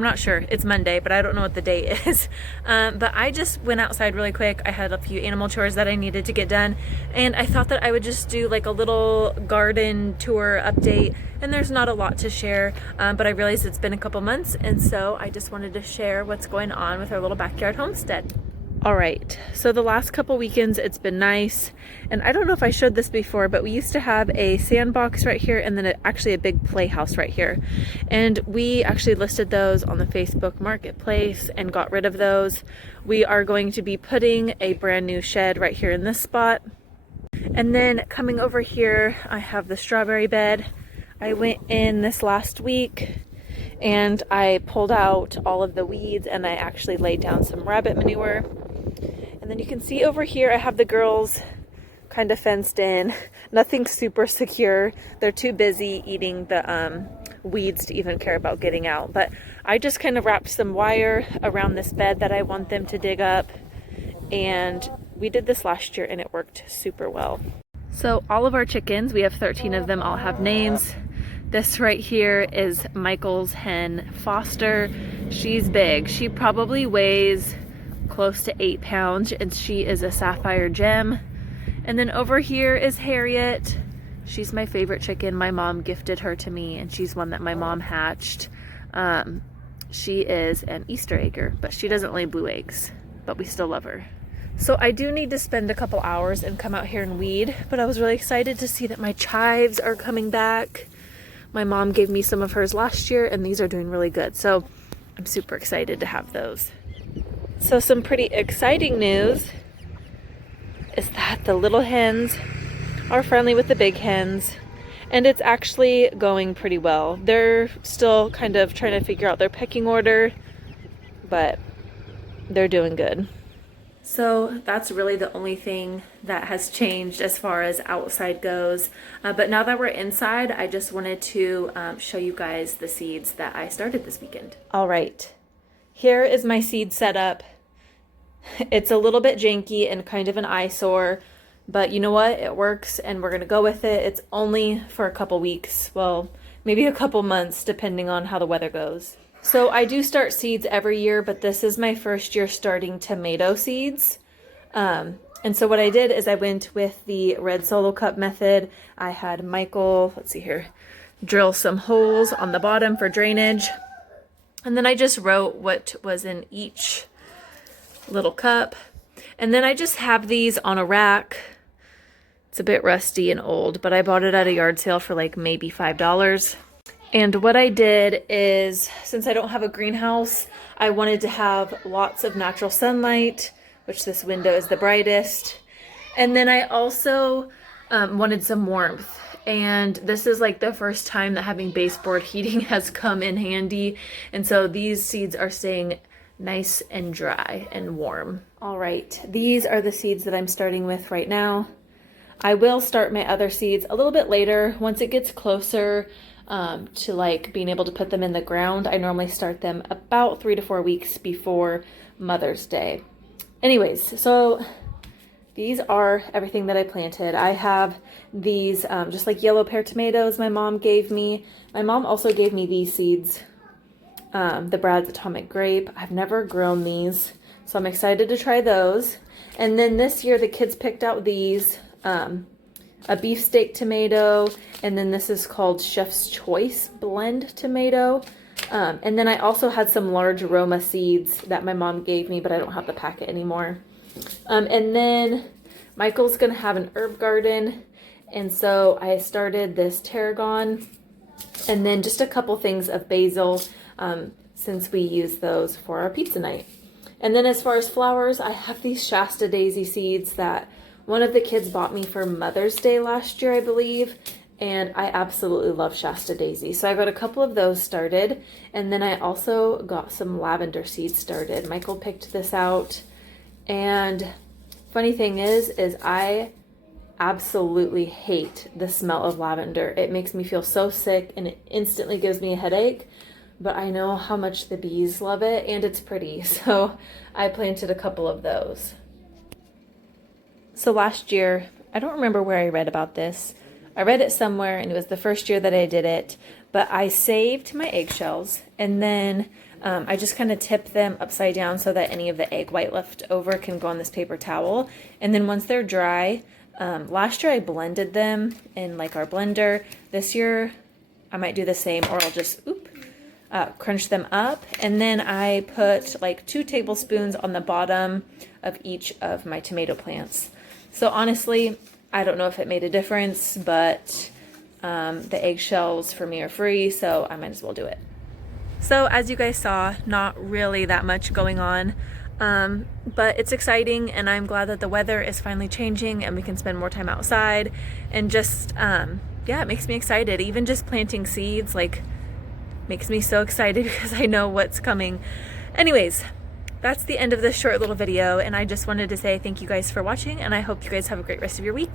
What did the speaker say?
I'm not sure. It's Monday, but I don't know what the date is. But I just went outside really quick. I had a few animal chores that I needed to get done, and I thought that I would just do like a little garden tour update. And there's not a lot to share, but I realized it's been a couple months, and so I just wanted to share what's going on with our little backyard homestead. All right, so the last couple weekends it's been nice, and I don't know if I showed this before, but we used to have a sandbox right here and then actually a big playhouse right here, and we actually listed those on the Facebook marketplace and got rid of those. We are going to be putting a brand new shed right here in this spot, and then coming over here I have the strawberry bed. I went in this last week and I pulled out all of the weeds, and I actually laid down some rabbit manure. And then you can see over here I have the girls kind of fenced in. Nothing super secure. They're too busy eating the weeds to even care about getting out. But I just kind of wrapped some wire around this bed that I want them to dig up. And we did this last year and it worked super well. So all of our chickens, we have 13 of them, all have names. This right here is Michael's hen, Foster. She's big. She probably weighs close to 8 pounds, and she is a sapphire gem. And then over here is Harriet. She's my favorite chicken. My mom gifted her to me, and she's one that my mom hatched. She is an Easter egger, but she doesn't lay blue eggs, but we still love her. So I do need to spend a couple hours and come out here and weed, but I was really excited to see that my chives are coming back. My mom gave me some of hers last year, and these are doing really good. So I'm super excited to have those. So some pretty exciting news is that the little hens are friendly with the big hens, and it's actually going pretty well. They're still kind of trying to figure out their pecking order, but they're doing good. So that's really the only thing that has changed as far as outside goes. But now that we're inside, I just wanted to show you guys the seeds that I started this weekend. All right, here is my seed setup. It's a little bit janky and kind of an eyesore, but you know what? It works and we're gonna go with it. It's only for a couple weeks, well, maybe a couple months depending on how the weather goes. So I do start seeds every year, but this is my first year starting tomato seeds. And so what I did is I went with the red solo cup method. I had Michael, let's see here, drill some holes on the bottom for drainage. And then I just wrote what was in each little cup. And then I just have these on a rack. It's a bit rusty and old, but I bought it at a yard sale for like maybe $5. And what I did is, since I don't have a greenhouse, I wanted to have lots of natural sunlight, which this window is the brightest. And then I also wanted some warmth. And this is like the first time that having baseboard heating has come in handy. And so these seeds are staying nice and dry and warm. All right, these are the seeds that I'm starting with right now. I will start my other seeds a little bit later once it gets closer to like being able to put them in the ground. I normally start them about 3 to 4 weeks before Mother's Day. Anyways, so these are everything that I planted. I have these just like yellow pear tomatoes my mom gave me. My mom also gave me these seeds, the Brad's Atomic Grape. I've never grown these, so I'm excited to try those. And then this year the kids picked out these, a beefsteak tomato, and then this is called Chef's Choice blend tomato. And then I also had some large Roma seeds that my mom gave me, but I don't have the packet anymore. And then Michael's gonna have an herb garden, and so I started this tarragon, and then just a couple things of basil, since we use those for our pizza night. And then as far as flowers, I have these Shasta daisy seeds that one of the kids bought me for Mother's Day last year, I believe, and I absolutely love Shasta daisy. So I got a couple of those started, and then I also got some lavender seeds started. Michael picked this out, and funny thing is I absolutely hate the smell of lavender. It makes me feel so sick, and it instantly gives me a headache, but I know how much the bees love it, and it's pretty, so I planted a couple of those. So last year, I don't remember where I read about this. I read it somewhere, and it was the first year that I did it, but I saved my eggshells, and then I just kind of tip them upside down so that any of the egg white left over can go on this paper towel. And then once they're dry, last year I blended them in like our blender. This year I might do the same, or I'll just crunch them up. And then I put like 2 tablespoons on the bottom of each of my tomato plants. So honestly, I don't know if it made a difference, but the eggshells for me are free, so I might as well do it. So as you guys saw, not really that much going on, but it's exciting, and I'm glad that the weather is finally changing and we can spend more time outside, and just yeah, it makes me excited. Even just planting seeds like makes me so excited because I know what's coming. Anyways, that's the end of this short little video, and I just wanted to say thank you guys for watching, and I hope you guys have a great rest of your week.